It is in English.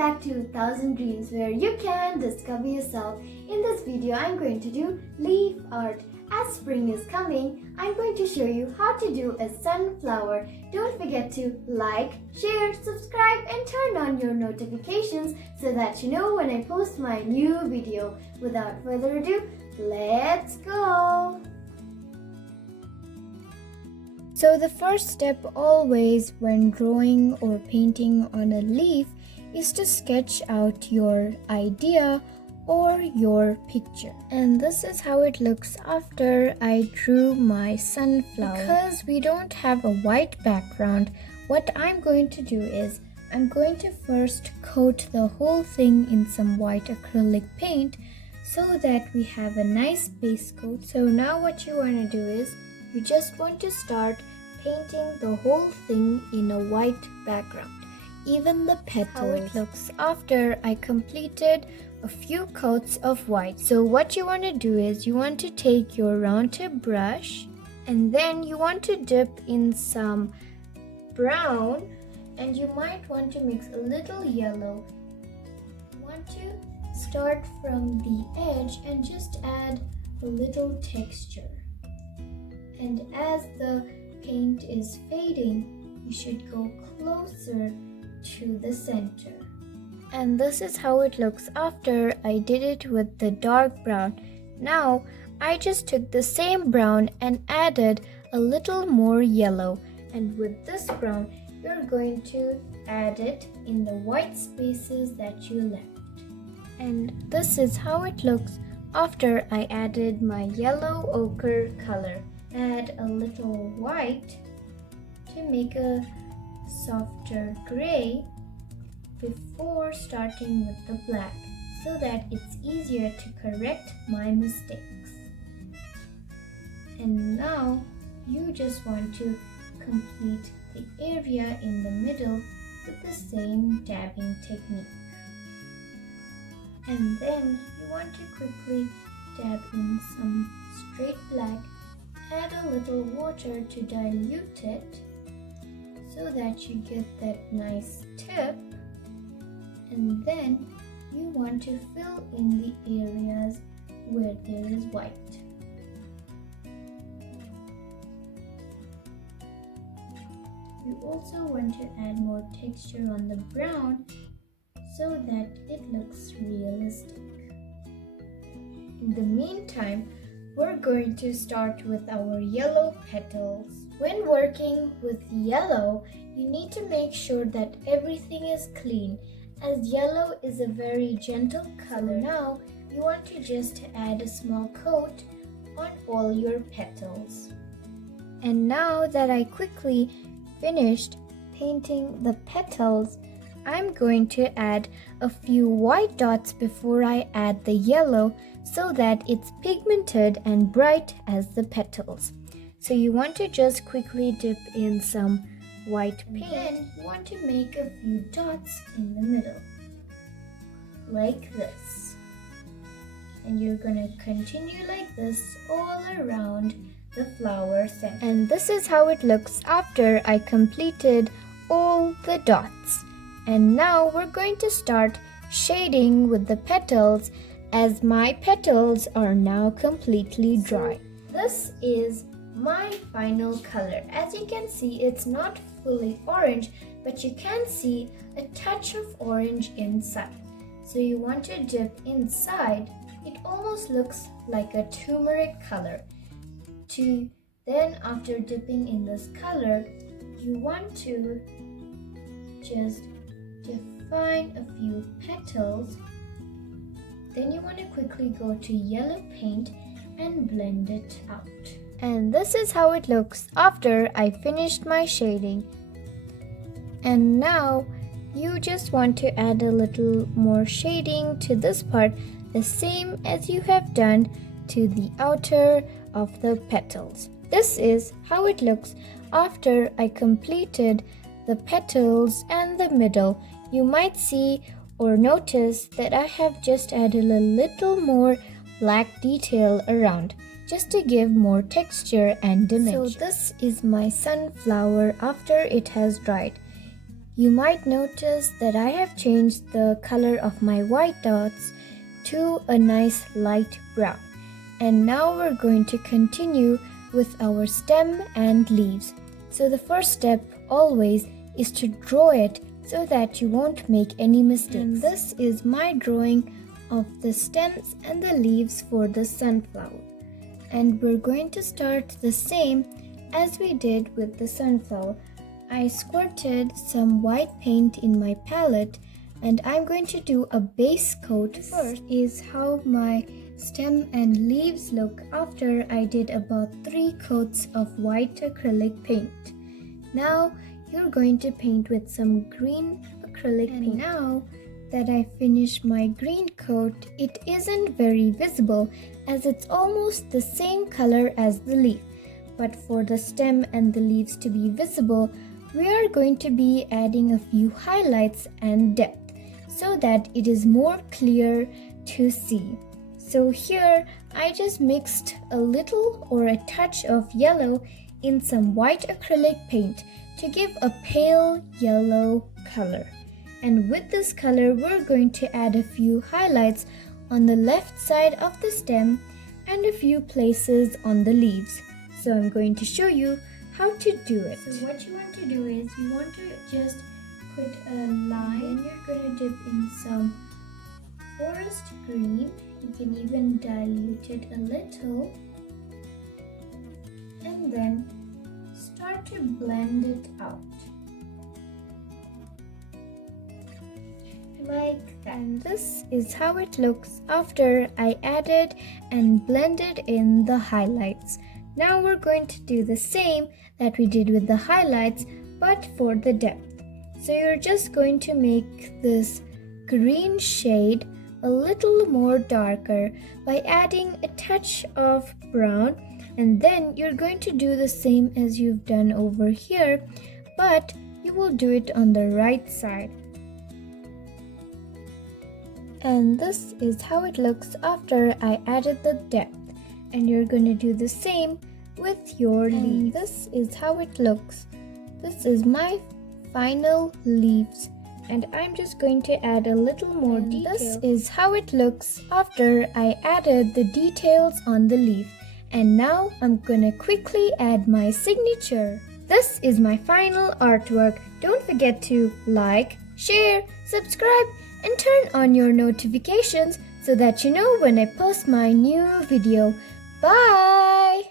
back to 1000 Dreams, where you can discover yourself. In this video, I'm going to do leaf art. As spring is coming, I'm going to show you how to do a sunflower. Don't forget to like, share, subscribe and turn on your notifications so that you know when I post my new video. Without further ado, let's go! So the first step always when drawing or painting on a leaf is to sketch out your idea or your picture. And this is how it looks after I drew my sunflower. Because we don't have a white background, what I'm going to do is I'm going to first coat the whole thing in some white acrylic paint so that we have a nice base coat. So now what you want to do is you just want to start painting the whole thing in a white background. Even the petals. How it looks after I completed a few coats of white. So what you want to do is you want to take your round tip brush and then you want to dip in some brown and you might want to mix a little yellow. You want to start from the edge and just add a little texture. And as the paint is fading, you should go closer to the center. And this is how it looks after I did it with the dark brown. Now I just took the same brown and added a little more yellow, and with this brown you're going to add it in the white spaces that you left. And this is how it looks after I added my yellow ochre color. Add a little white to make a softer gray before starting with the black so that it's easier to correct my mistakes. And now you just want to complete the area in the middle with the same dabbing technique. And then you want to quickly dab in some straight black. Add a little water to dilute it so that you get that nice tip, and then you want to fill in the areas where there is white. You also want to add more texture on the brown so that it looks realistic. In the meantime, we're going to start with our yellow petals. When working with yellow, you need to make sure that everything is clean, as yellow is a very gentle color. Now, you want to just add a small coat on all your petals. And now that I quickly finished painting the petals, I'm going to add a few white dots before I add the yellow so that it's pigmented and bright as the petals. So you want to just quickly dip in some white paint. Then you want to make a few dots in the middle, like this. And you're going to continue like this all around the flower center. And this is how it looks after I completed all the dots. And now we're going to start shading with the petals as my petals are now completely dry. So this is my final color. As you can see, it's not fully orange, but you can see a touch of orange inside. So you want to dip inside. It almost looks like a turmeric color. Then after dipping in this color, you want to just define a few petals. Then you want to quickly go to yellow paint and blend it out. And this is how it looks after I finished my shading. And now you just want to add a little more shading to this part, the same as you have done to the outer of the petals. This is how it looks after I completed the petals and the middle. You might see or notice that I have just added a little more black detail around just to give more texture and dimension. So this is my sunflower after it has dried. you might notice that I have changed the color of my white dots to a nice light brown. And now we're going to continue with our stem and leaves. So the first step always is to draw it so that you won't make any mistakes. And this is my drawing of the stems and the leaves for the sunflower. And we're going to start the same as we did with the sunflower. I squirted some white paint in my palette and I'm going to do a base coat first. Is how my stem and leaves look after I did about 3 coats of white acrylic paint. Now you're going to paint with some green acrylic paint. Now that I finished my green coat, it isn't very visible as it's almost the same color as the leaf. But for the stem and the leaves to be visible, we are going to be adding a few highlights and depth so that it is more clear to see. So here I just mixed a little or a touch of yellow in some white acrylic paint to give a pale yellow color. And with this color we're going to add a few highlights on the left side of the stem and a few places on the leaves. So I'm going to show you how to do it. So what you want to do is you want to just put a line and you're going to dip in some forest green. You can even dilute it a little and then start to blend it out like that. And this is how it looks after I added and blended in the highlights. Now we're going to do the same that we did with the highlights but for the depth. So you're just going to make this green shade a little more darker by adding a touch of brown, and then you're going to do the same as you've done over here, but you will do it on the right side. And this is how it looks after I added the depth. And you're going to do the same with your leaves. This is how it looks. This is my final leaves. And I'm just going to add a little more detail. This is how it looks after I added the details on the leaf. And now I'm going to quickly add my signature. This is my final artwork. Don't forget to like, share, subscribe, and turn on your notifications so that you know when I post my new video. Bye!